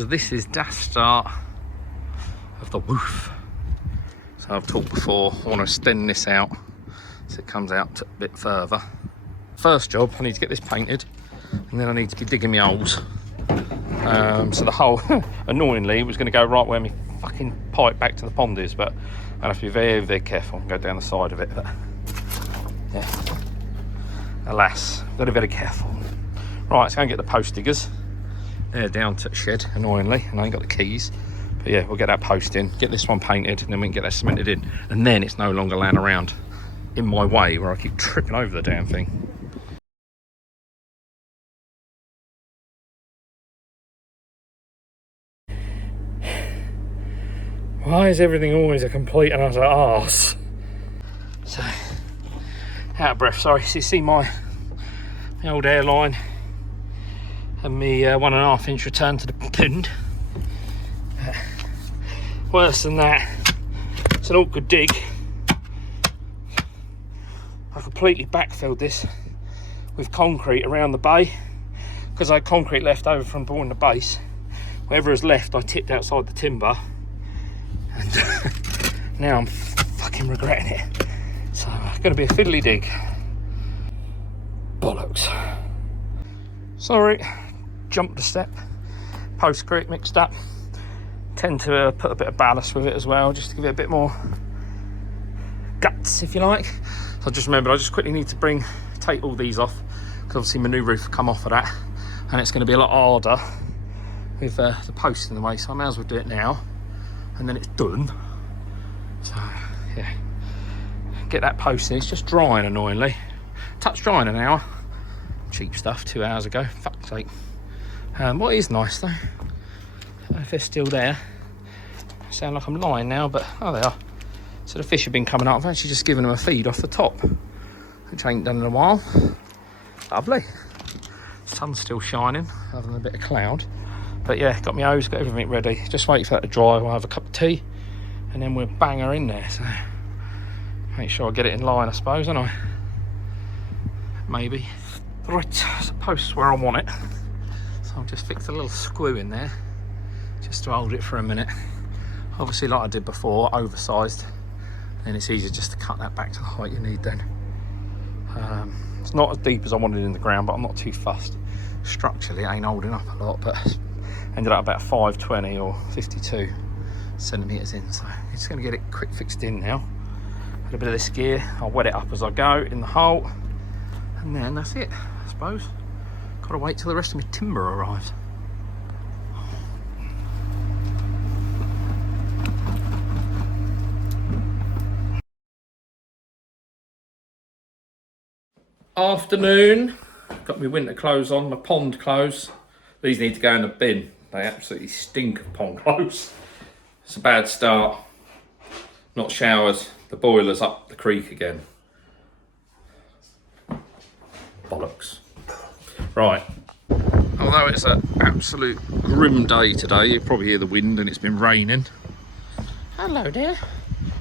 So this is dash start of the roof. So I've talked before, I want to extend this out so it comes out a bit further. First job, I need to get this painted, and then I need to be digging my holes. So the hole, annoyingly, was going to go right where my fucking pipe back to the pond is, but I have to be very, very careful and go down the side of it. But yeah, alas, got to be very careful. Right, let's go and get the post diggers. They're down to the shed, annoyingly, and I ain't got the keys. But yeah, we'll get that post in, get this one painted, and then we can get that cemented in. And then it's no longer laying around in my way where I keep tripping over the damn thing. Why is everything always a complete and utter arse? So, out of breath, sorry. So you see my old airline and me 1.5 inch return to the pond. Worse than that, it's an awkward dig. I completely backfilled this with concrete around the bay because I had concrete left over from boring the base. Whatever is left, I tipped outside the timber, and now I'm fucking regretting it. So it's going to be a fiddly dig. Bollocks. Sorry, jumped a step. Postscript mixed up. Tend to put a bit of ballast with it as well, just to give it a bit more guts, if you like. So I just remembered I just quickly need to take all these off, because obviously my new roof will come off of that, and it's going to be a lot harder with the post in the way, so I may as well do it now, and then it's done. So yeah, get that post in. It's just drying, annoyingly. Touch drying an hour. Cheap stuff, 2 hours ago, fuck's sake. What is nice though, if they're still there, I sound like I'm lying now, but oh, they are. So the fish have been coming up. I've actually just given them a feed off the top, which I ain't done in a while. Lovely. Sun's still shining, other than a bit of cloud. But yeah, got my hose, got everything ready. Just wait for that to dry. We'll have a cup of tea, and then we'll bang her in there. So make sure I get it in line, I suppose, don't I? Maybe. Right, so post where I want it. So I've just fixed a little screw in there, just to hold it for a minute. Obviously, like I did before, oversized. And it's easier just to cut that back to the height you need then. It's not as deep as I wanted in the ground, but I'm not too fussed. Structurally, it ain't holding up a lot, but ended up about 520 or 52 centimetres in. So I'm just going to get it quick fixed in now. Add a bit of this gear. I'll wet it up as I go in the hole. And then that's it, I suppose. Got to wait till the rest of my timber arrives. Afternoon, got my winter clothes on, my pond clothes. These need to go in the bin. They absolutely stink of pond clothes. It's a bad start. Not showered, the boiler's up the creek again. Bollocks. Right, although it's an absolute grim day today, you probably hear the wind and it's been raining. Hello there.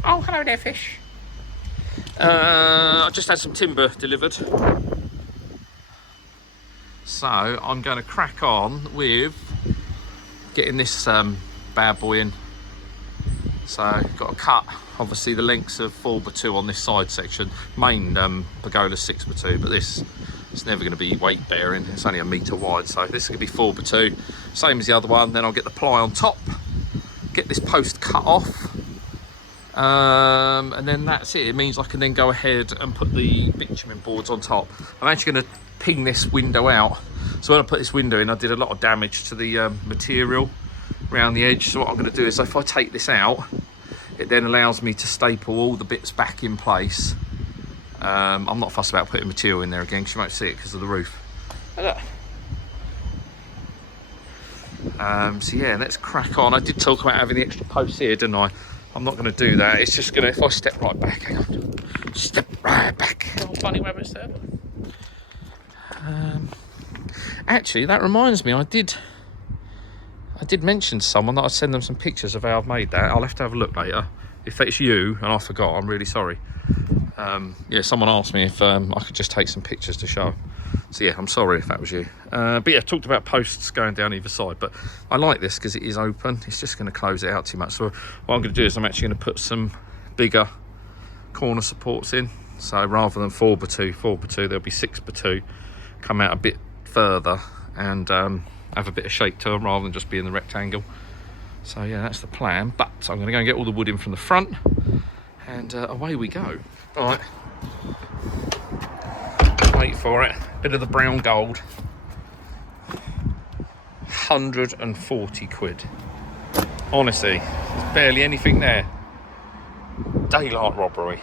Oh, hello there, fish. I just had some timber delivered, so I'm going to crack on with getting this bad boy in. So got to cut obviously the lengths of 4x2 on this side section. Main Pergola 6x2, but this is never going to be weight bearing. It's only 1 metre wide, so this is going to be 4x2, same as the other one. Then I'll get the ply on top, get this post cut off. And then that's it. It means I can then go ahead and put the bitumen boards on top. I'm actually going to ping this window out. So when I put this window in, I did a lot of damage to the material around the edge. So what I'm going to do is, if I take this out, it then allows me to staple all the bits back in place. I'm not fussed about putting material in there again, because you won't see it because of the roof. Look. So yeah, let's crack on. I did talk about having the extra posts here, didn't I? I'm not going to do that. It's just going to, if I step right back, hang on, step right back. Oh, bunny rabbits there. Actually, that reminds me, I did mention to someone that I'd send them some pictures of how I've made that. I'll have to have a look later. If it's you and I forgot, I'm really sorry. Yeah, someone asked me if I could just take some pictures to show. So yeah, I'm sorry if that was you. But yeah, talked about posts going down either side, but I like this because it is open. It's just going to close it out too much. So what I'm going to do is I'm actually going to put some bigger corner supports in. So rather than 4x2, there'll be 6x2. Come out a bit further and have a bit of shape to them rather than just being the rectangle. So yeah, that's the plan. But I'm going to go and get all the wood in from the front, and away we go. All right. Wait for it. Bit of the brown gold. 140 quid. Honestly, there's barely anything there. Daylight robbery.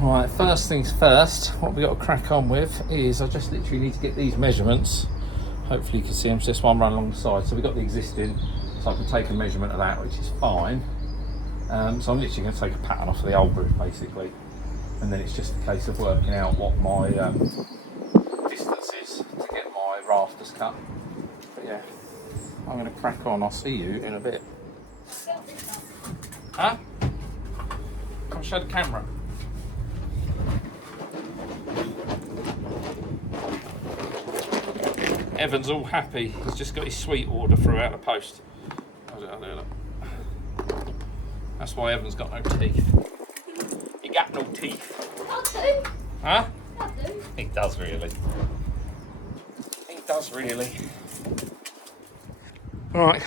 Right, first things first, what we got to crack on with is I just literally need to get these measurements. Hopefully you can see them, so this one run along the side. So we've got the existing, so I can take a measurement of that, which is fine. So I'm literally going to take a pattern off of the old roof basically, and then it's just a case of working out what my distance is to get my rafters cut. But yeah, I'm going to crack on. I'll see you in a bit. Huh? Come show the camera. Evan's all happy. He's just got his sweet order throughout the post. That's why Evan's got no teeth. He got no teeth. Huh? He does really. He does really. Alright,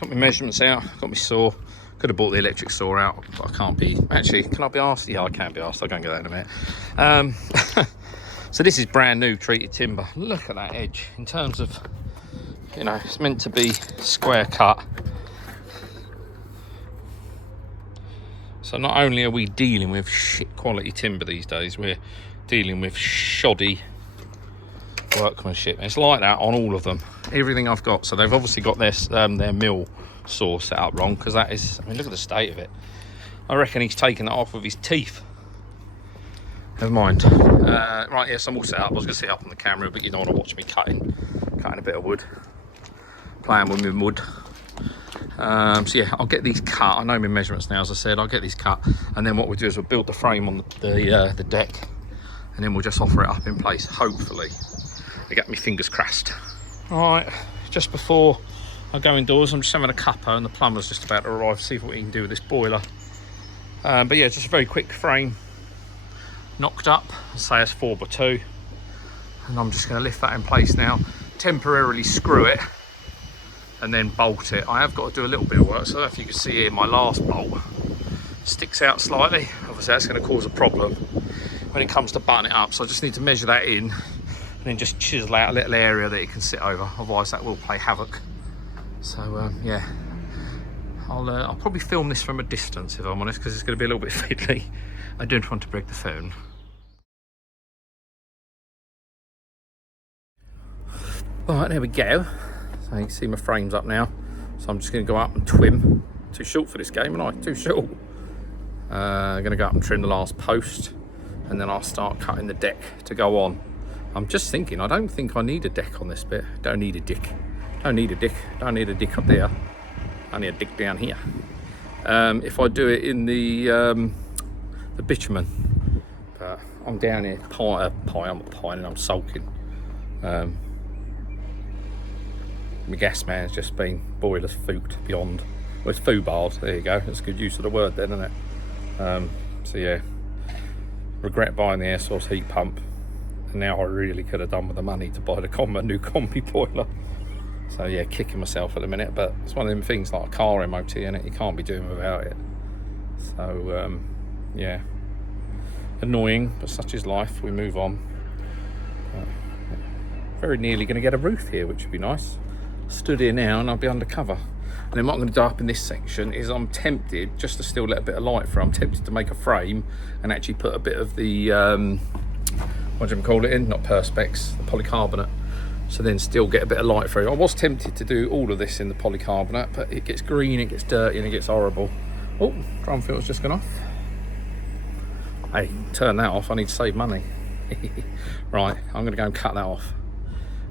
got my measurements out, got my saw. Could have bought the electric saw out, but I can't be. Actually, can I be asked? Yeah, I can be asked. I'll go and get that in a minute. So this is brand new treated timber. Look at that edge. In terms of, you know, it's meant to be square cut. So not only are we dealing with shit quality timber these days, we're dealing with shoddy workmanship. It's like that on all of them. Everything I've got. So they've obviously got their mill saw set up wrong, because that is, I mean, look at the state of it. I reckon he's taken that off with his teeth. Never mind. Right, yes, I'm all set up. I was going to set up on the camera, but you don't want to watch me cutting a bit of wood, playing with my wood. So yeah, I'll get these cut. I know my measurements now, as I said. I'll get these cut, and then what we'll do is we'll build the frame on the deck, and then we'll just offer it up in place, hopefully. I got my fingers crossed. All right, just before I go indoors, I'm just having a cuppa, and the plumber's just about to arrive to see what he can do with this boiler. But yeah, just a very quick frame. Knocked up, say it's 4x2, and I'm just going to lift that in place now, temporarily screw it, and then bolt it. I have got to do a little bit of work, so I don't know if you can see here, my last bolt sticks out slightly. Obviously that's going to cause a problem when it comes to buttoning it up, so I just need to measure that in and then just chisel out a little area that it can sit over, otherwise that will play havoc. So yeah, I'll probably film this from a distance if I'm honest, because it's going to be a little bit fiddly. I don't want to break the phone. Alright, there we go. So you can see my frame's up now. So I'm just going to go up and trim. Too short for this game, aren't I? Too short. I'm going to go up and trim the last post, and then I'll start cutting the deck to go on. I'm just thinking, I don't think I need a deck on this bit. Don't need a dick. Don't need a dick. Don't need a dick up there. I need a dick down here. If I do it in the bitumen, but I'm down here I'm not pining, I'm sulking. My gas man's just been boiler's fooked beyond. Well, it's foobarred, there you go, that's a good use of the word then, isn't it? So yeah, regret buying the air source heat pump, and now I really could have done with the money to buy the new combi boiler. So yeah, kicking myself at the minute, but it's one of them things like a car MOT, innit? You can't be doing without it. So yeah, annoying, but such is life. We move on. Very nearly going to get a roof here, which would be nice. Stood here now and I'll be undercover. And then what I'm going to do up in this section is I'm tempted, just to still let a bit of light through, I'm tempted to make a frame and actually put a bit of the what do you call it in? Not perspex, the polycarbonate. So then still get a bit of light through. I was tempted to do all of this in the polycarbonate, but it gets green, it gets dirty, and it gets horrible. Oh, drum filter's just gone off. Hey, turn that off, I need to save money. Right, I'm gonna go and cut that off.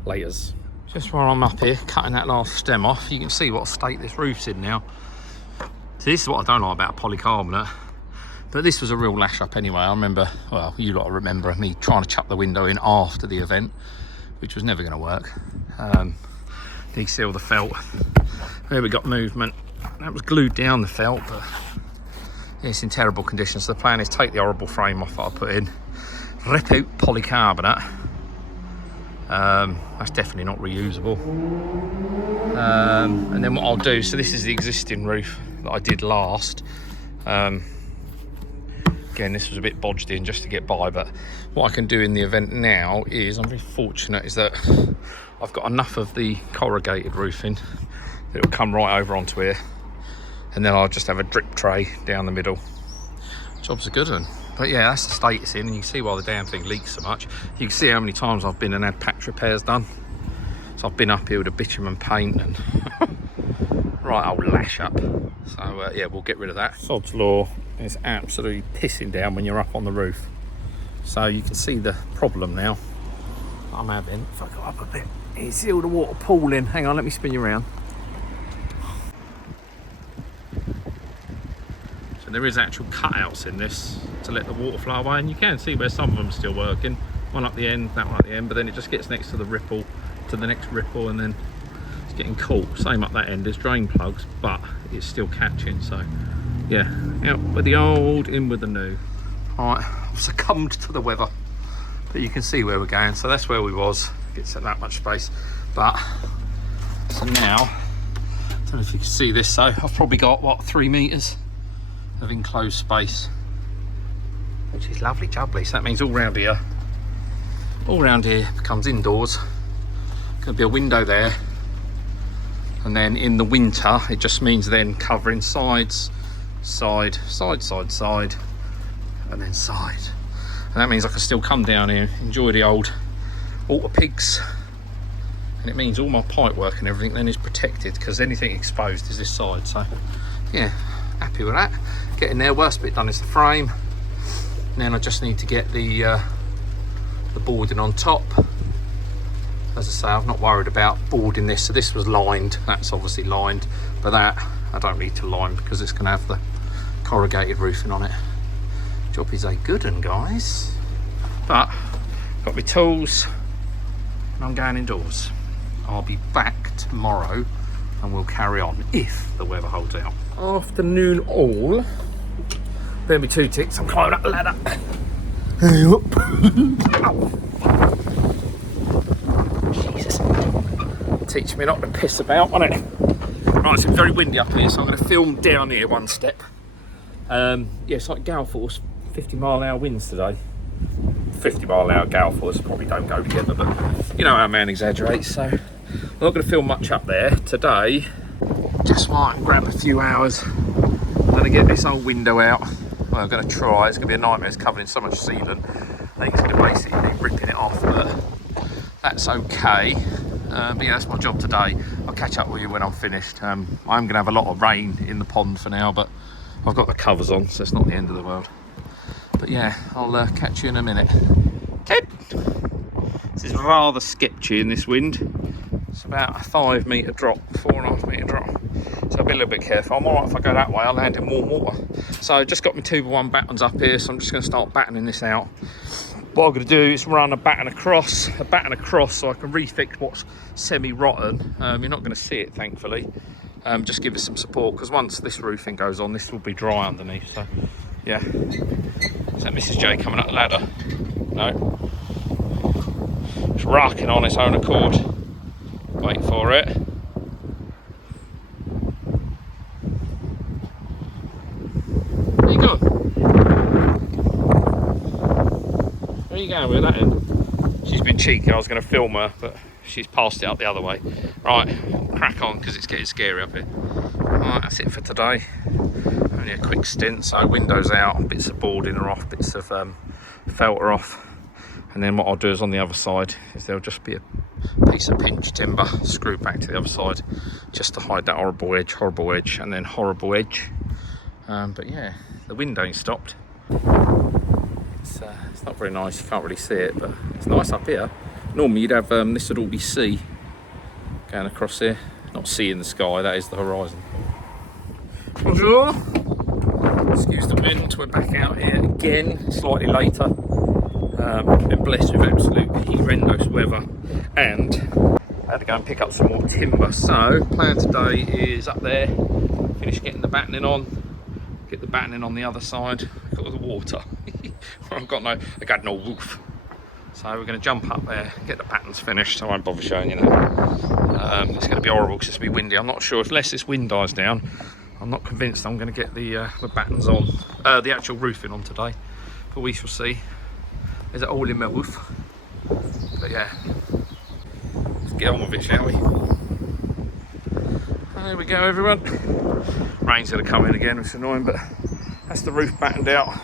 Laters. Just while I'm up here, cutting that last stem off, you can see what state this roof's in now. So this is what I don't like about polycarbonate. But this was a real lash up anyway. I remember, well, you lot remember me trying to chuck the window in after the event, which was never going to work. De-seal the felt. There we got movement. That was glued down, the felt, but yeah, it's in terrible condition. So the plan is take the horrible frame off that I put in, rip out polycarbonate. That's definitely not reusable. And then what I'll do, so this is the existing roof that I did last. Again, this was a bit bodged in just to get by, but what I can do in the event now is, I'm very fortunate, is that I've got enough of the corrugated roofing that it'll come right over onto here, and then I'll just have a drip tray down the middle. Job's a good one. But yeah, that's the state it's in, and you can see why the damn thing leaks so much. You can see how many times I've been and had patch repairs done. So I've been up here with a bitumen paint and right old lash up. So yeah, we'll get rid of that. Sod's law is absolutely pissing down when you're up on the roof. So you can see the problem now I'm having. If I go up a bit, you see all the water pooling. Hang on, let me spin you around. So there is actual cutouts in this to let the water flow away, and you can see where some of them are still working. One up the end, that one up the end, but then it just gets next to the ripple, to the next ripple, and then it's getting caught. Same up that end, there's drain plugs, but it's still catching. So yeah, out with the old, in with the new. All right, I've succumbed to the weather, but you can see where we're going. So that's where we was. Gets that much space, but so now, I don't know if you can see this. So I've probably got what, 3 meters of enclosed space, which is lovely jubbly. So that means all round here becomes indoors. Gonna be a window there, and then in the winter it just means then covering sides, side, and then side. And that means I can still come down here, enjoy the old water pigs, and it means all my pipe work and everything then is protected, because anything exposed is this side. So yeah, happy with that. Getting there. Worst bit done is the frame. And then I just need to get the boarding on top. As I say, I'm not worried about boarding this. So this was lined, that's obviously lined, but that I don't need to line because it's going to have the corrugated roofing on it. Job is a good one, guys. But got my tools and I'm going indoors. I'll be back tomorrow and we'll carry on if the weather holds out. Afternoon all. Bear me 2 ticks, I'm climbing up the ladder. Hey up. Jesus. Teach me not to piss about, won't it? Right, it's very windy up here, so I'm going to film down here 1 step. Yeah, it's like gale force, 50-mile-an-hour winds today. 50-mile-an-hour gale force probably don't go together, but you know how a man exaggerates. So I'm not going to film much up there today. Just might grab a few hours. I'm going to get this old window out. Well, I'm going to try. It's going to be a nightmare. It's covered in so much sealant. I think it's going to basically be ripping it off, but that's okay. But yeah, that's my job today. I'll catch up with you when I'm finished. I'm going to have a lot of rain in the pond for now, but I've got the covers on, so it's not the end of the world. But yeah, I'll catch you in a minute. Okay. This is rather sketchy in this wind. It's about a 5 metre drop, 4.5 metre drop. So I'll be a little bit careful. I'm alright if I go that way, I'll land in warm water. So I just got my 2x1 battens up here, so I'm just going to start battening this out. What I'm going to do is run a batten across so I can refix what's semi-rotten. You're not going to see it, thankfully. Just give it some support, because once this roofing goes on, this will be dry underneath. So yeah. Is that Mrs. J coming up the ladder? No. It's rocking on its own accord. Wait for it. Where you going? Where are you going with that end? She's been cheeky. I was going to film her, but she's passed it up the other way. Right, crack on, because it's getting scary up here. Right, that's it for today. Only a quick stint. So windows out, bits of boarding are off, bits of felt are off. And then what I'll do is on the other side is there'll just be a piece of pinch timber screwed back to the other side just to hide that horrible edge, and then horrible edge. But yeah, the wind ain't stopped. It's not very nice, you can't really see it, but it's nice up here. Normally you'd have this would all be sea going across here, not sea in the sky, that is the horizon. Bonjour. Excuse the wind, we're back out here again, slightly later. Been blessed with absolute horrendous weather, and I had to go and pick up some more timber. So, plan today is up there, finish getting the battening on, get the battening on the other side, got all the water. I've got no roof. So we're going to jump up there, get the battens finished. I won't bother showing you that. It's going to be horrible because it's going to be windy. I'm not sure, unless this wind dies down, I'm not convinced I'm going to get the battens on, the actual roofing on today. But we shall see. There's it all in my roof. But yeah, let's get on with it, shall we? There we go, everyone. Rain's going to come in again, which is annoying, but that's the roof battened out.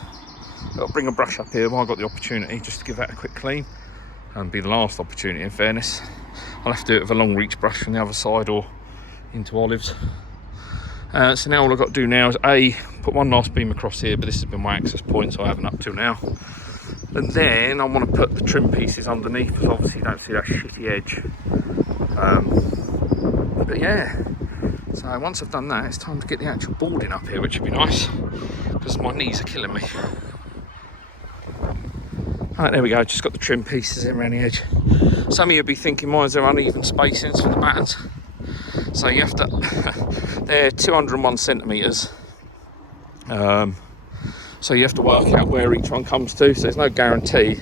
I'll bring a brush up here while I've got the opportunity just to give that a quick clean. And be the last opportunity, in fairness. I'll have to do it with a long reach brush from the other side or into olives. So now all I've got to do now is put one last beam across here, but this has been my access point, so I haven't up till now. And then I want to put the trim pieces underneath, because obviously you don't see that shitty edge. But yeah, so once I've done that, it's time to get the actual boarding up here, which would be nice, because my knees are killing me. Right, there we go, just got the trim pieces in around the edge. Some of you will be thinking, why is there uneven spacings for the battens? So you have to, they're 201 centimetres. So you have to work out where each one comes to. So there's no guarantee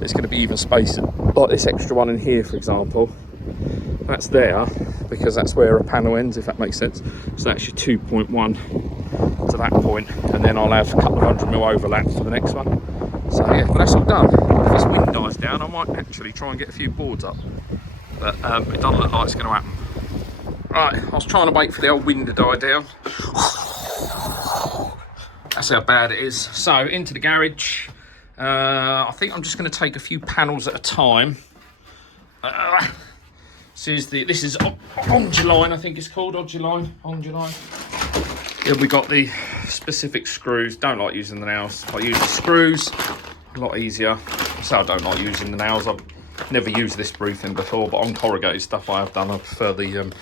it's going to be even spacing. Like this extra one in here, for example, that's there because that's where a panel ends, if that makes sense. So that's your 2.1 to that point, and then I'll have a couple of 100mm overlap for the next one. So yeah, but that's all done. If this wind dies down, I might actually try and get a few boards up, but it doesn't look like it's going to happen. Right, I was trying to wait for the old wind to die down. That's how bad it is. So into the garage. I think I'm just going to take a few panels at a time. This is onduline, I think it's called, onduline. Yeah, we got the specific screws. Don't like using the nails. I use the screws, a lot easier. So I don't like using the nails. I've never used this roofing before, but on corrugated stuff I have done. I prefer the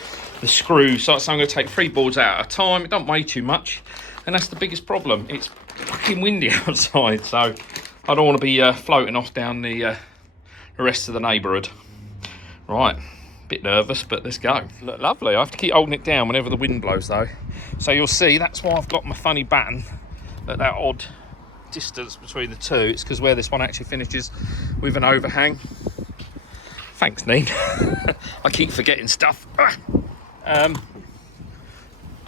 screws. So I'm going to take 3 boards out at a time. It don't weigh too much, and that's the biggest problem. It's fucking windy outside, so I don't want to be floating off down the rest of the neighbourhood. Right. Bit nervous, but let's go. Look, lovely. I have to keep holding it down whenever the wind blows though. So you'll see that's why I've got my funny batten at that odd distance between the two. It's because where this one actually finishes with an overhang. Thanks, Neen. I keep forgetting stuff.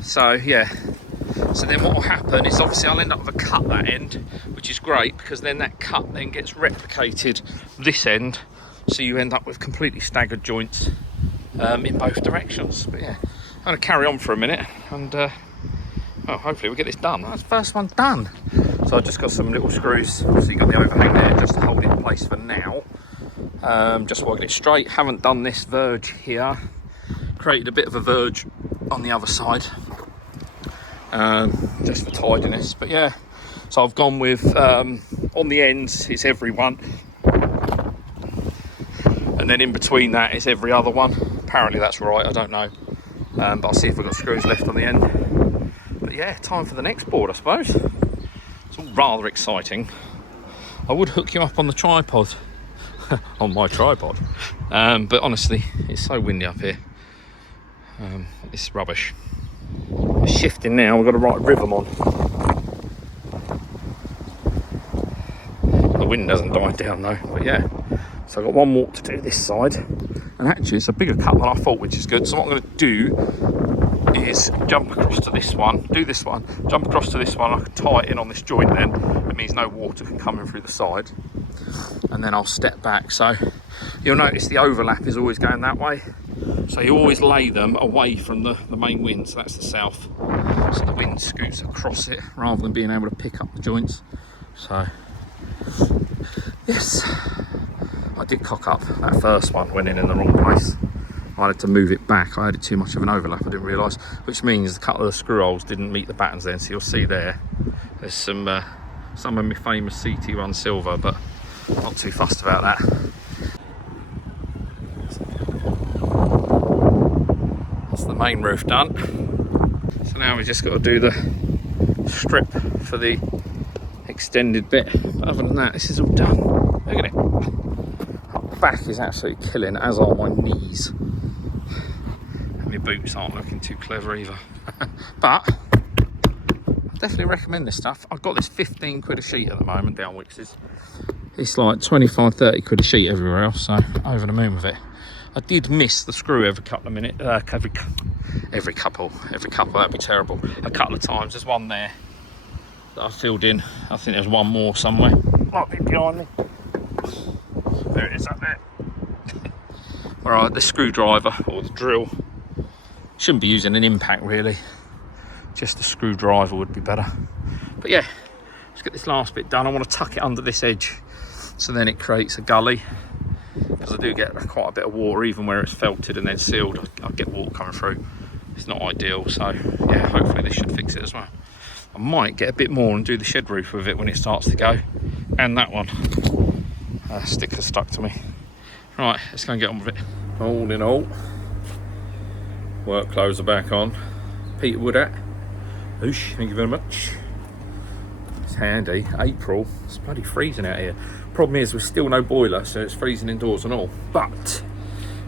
So yeah. So then what will happen is obviously I'll end up with a cut that end, which is great because then that cut then gets replicated this end. So you end up with completely staggered joints in both directions. But yeah, I'm going to carry on for a minute and well, hopefully we'll get this done. That's the first one done. So I just got some little screws. So you got the overhang there just to hold it in place for now. Just while I get it straight. Haven't done this verge here. Created a bit of a verge on the other side. Just for tidiness. But yeah, so I've gone with, on the ends it's every one. And then in between that is every other one. Apparently that's right, I don't know. But I'll see if we've got screws left on the end. But yeah, time for the next board, I suppose. It's all rather exciting. I would hook you up on the tripod. On my tripod. But honestly, it's so windy up here. It's rubbish. It's shifting now, we've got the right rhythm on. The wind hasn't died down though, but yeah. So I've got one more to do this side, and actually it's a bigger cut than I thought, which is good. So what I'm going to do is jump across to this one, do this one, jump across to this one. I can tie it in on this joint then. It means no water can come in through the side, and then I'll step back. So you'll notice the overlap is always going that way. So you always lay them away from the main wind, so that's the south. So the wind scoots across it rather than being able to pick up the joints. So yes. I did cock up. That first one went in the wrong place. I had to move it back. I had too much of an overlap, I didn't realise, which means a couple of the screw holes didn't meet the battens then. So you'll see there's some of my famous CT1 silver, but not too fussed about that. That's the main roof done. So now we just got to do the strip for the extended bit. But other than that, this is all done. Look at it. The back is absolutely killing, as are my knees. And my boots aren't looking too clever either. But I definitely recommend this stuff. I've got this 15 quid a sheet at the moment down Wicks's. It's like 25, 30 quid a sheet everywhere else, so over the moon with it. I did miss the screw every couple of minutes, every couple, that'd be terrible. A couple of times. There's one there that I filled in. I think there's one more somewhere. Might be behind me. There it is up there. Alright, the screwdriver or the drill. Shouldn't be using an impact really. Just a screwdriver would be better. But yeah, let's get this last bit done. I want to tuck it under this edge so then it creates a gully. Because I do get quite a bit of water even where it's felted and then sealed. I get water coming through. It's not ideal, so yeah, hopefully this should fix it as well. I might get a bit more and do the shed roof with it when it starts to go. And that one. Sticker stuck to me. Right, let's go and get on with it. All in all, work clothes are back on. Peter Woodhat. Oosh, thank you very much. It's handy. April, it's bloody freezing out here. Problem is, we're still no boiler, so it's freezing indoors and all. But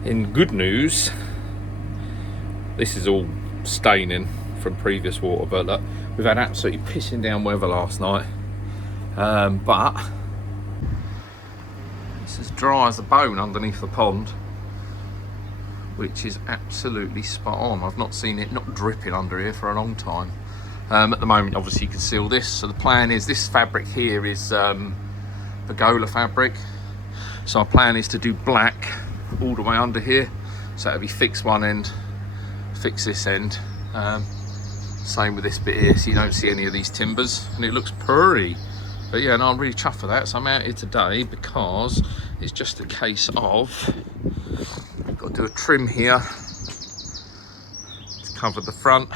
in good news, this is all staining from previous water. But look, we've had absolutely pissing down weather last night. But it's as dry as a bone underneath the pond, which is absolutely spot on. I've not seen it not dripping under here for a long time. At the moment, obviously, you can seal this. So the plan is, this fabric here is Pergola fabric. So our plan is to do black all the way under here. So it'll be fix one end, fix this end. Same with this bit here, so you don't see any of these timbers, and it looks pretty. But yeah, no, I'm really chuffed for that. So I'm out here today because it's just a case of I've got to do a trim here to cover the front.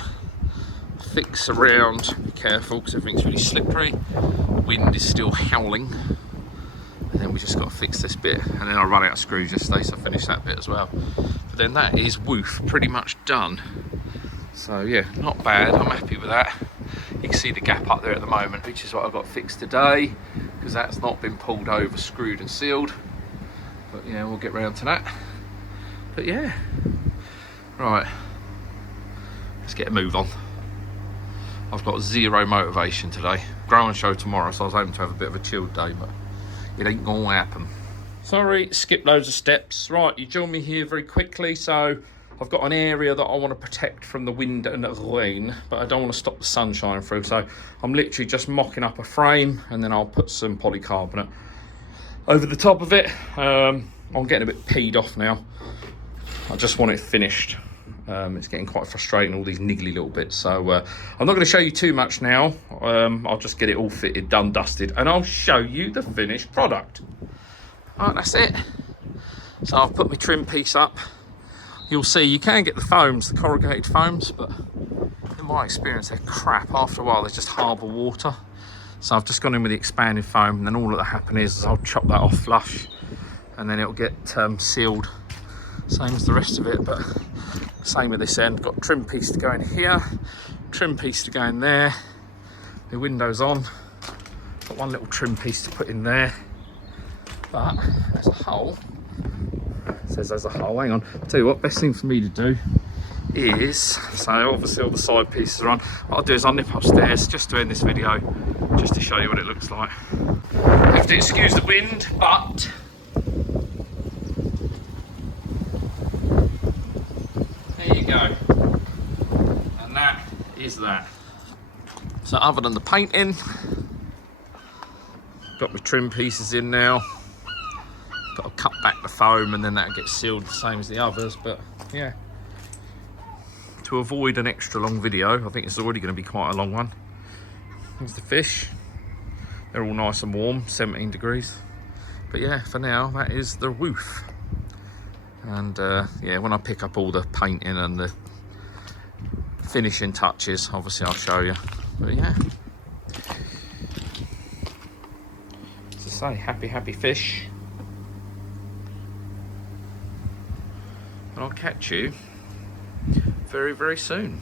Fix around, be careful because everything's really slippery. The wind is still howling. And then we just got to fix this bit. And then I run out of screws yesterday, so I finished that bit as well. But then that is woof, pretty much done. So yeah, not bad, I'm happy with that. You can see the gap up there at the moment, which is what I've got fixed today, because that's not been pulled over, screwed and sealed. But yeah, we'll get round to that. But yeah, right, let's get a move on. I've got zero motivation today. Grow and show tomorrow, so I was hoping to have a bit of a chilled day, but it ain't gonna happen. Sorry, skip loads of steps. Right, you join me here very quickly. So I've got an area that I want to protect from the wind and the rain, but I don't want to stop the sun shining through. So I'm literally just mocking up a frame, and then I'll put some polycarbonate over the top of it. I'm getting a bit peed off now. I just want it finished. It's getting quite frustrating, all these niggly little bits. So I'm not going to show you too much now. I'll just get it all fitted, done, dusted, and I'll show you the finished product. All right, that's it. So I've put my trim piece up. You'll see you can get the foams, the corrugated foams, but in my experience they're crap. After a while they just harbour water. So I've just gone in with the expanded foam, and then all that'll happen is I'll chop that off flush, and then it'll get sealed, same as the rest of it. But same with this end, got trim piece to go in here, trim piece to go in there, the window's on, got one little trim piece to put in there. But as a whole, it says as a whole, hang on, I'll tell you what, best thing for me to do is, so obviously all the side pieces are on, what I'll do is I'll nip upstairs just to end this video, just to show you what it looks like. You have to excuse the wind, but there you go. And that is that. So other than the painting, got my trim pieces in now. Got to cut back the foam and then that gets sealed the same as the others. But yeah, to avoid an extra long video, I think it's already going to be quite a long one. Here's the fish. They're all nice and warm, 17 degrees. But yeah, for now, that is the roof. And yeah, when I pick up all the painting and the finishing touches, obviously I'll show you. But yeah, as I say, happy fish. And I'll catch you very, very soon.